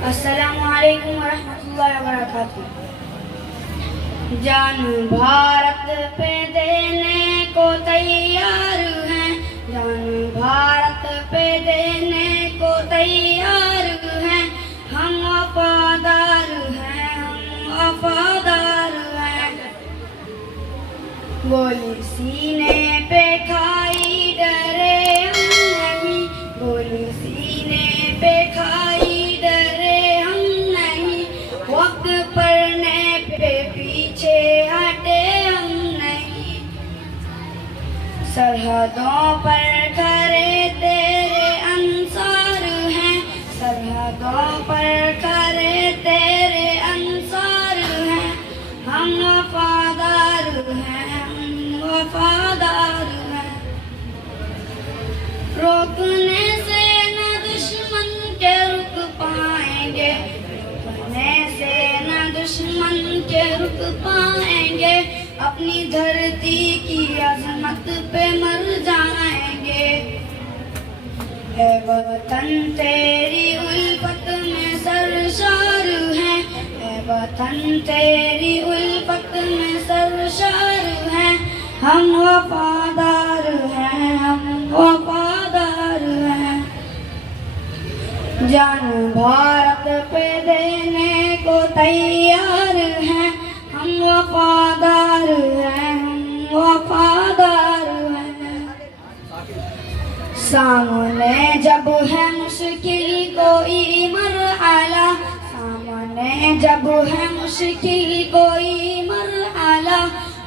अस्सलामु अलैकुम वरहमतुल्लाहि वबरकातुह। जान भारत पे देने को तैयार हैं, जान भारत पे देने को तैयार हैं। हम वफादार हैं, हम वफादार हैं। गोली सीने पे खाई डरे हम नहीं, गोली सीने पे खाई डरे हम नहीं। वक्त पड़ने पे पीछे हटे हम नहीं। सरहदों पर खड़े तेरे अंसार हैं, सरहदों पर खड़े तेरे अंसार हैं। हम वफादार हैं, हम वफादार हैं। रोकने से न दुश्मन के रुक पाएंगे, रोकने से न दुश्मन के रुक पाएंगे। अपनी धरती की अजमत पे मर जाएंगे। है वतन तेरी उल्फत में सरशार है, है वतन तेरी उल्फत में सरशार है। हम वफादार हैं, हम वफादार हैं। जान भारत पे देने को तैयार हैं। हम वफादार हैं, हम वफादार हैं। सामने जब है मुश्किल कोई मरहला, सामने जब है मुश्किल कोई मरहला।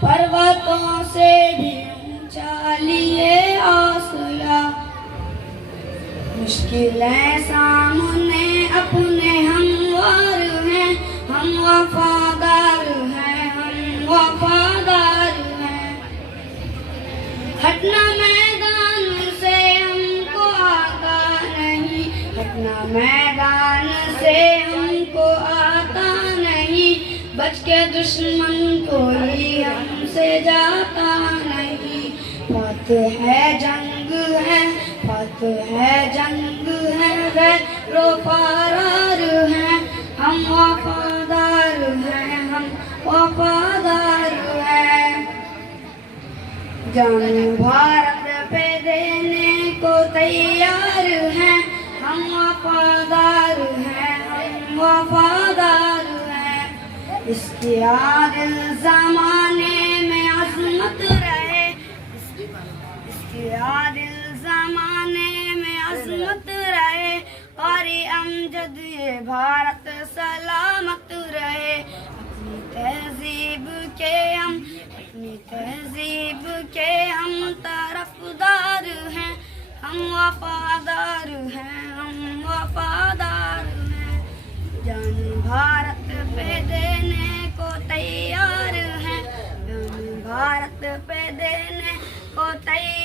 पर्वतों से भी ऊंचा लिए हौसला। मुश्किलें सामने अपने हमवार हैं। हम वफादार हैं, हम वफादार हैं। हटना मैदान से हमको आता नहीं, हटना मैदान से हमको आता नहीं। बच के दुश्मन कोई हमसे जाता नहीं। फत है जंग है, फत है जंग है, गैरो फरार हैं। हम वफादार हैं, हम वफादार हैं। जान भारत पे देने को तैयार हैं। हम वफादार हैं, हम वफादार हैं। इसके आदिल ज़माने में अज़मत रहे, इसके आदिल ज़माने में अज़मत रहे। और अमजद ये भारत सलामत रहे। अपनी तहजीब के हम, अपनी तहजीब के हम तरफदार हैं। हम वफादार हैं, हम वफादार हैं। जान भारत पे देने को तैयार हैं, जान भारत पे देने को तैयार।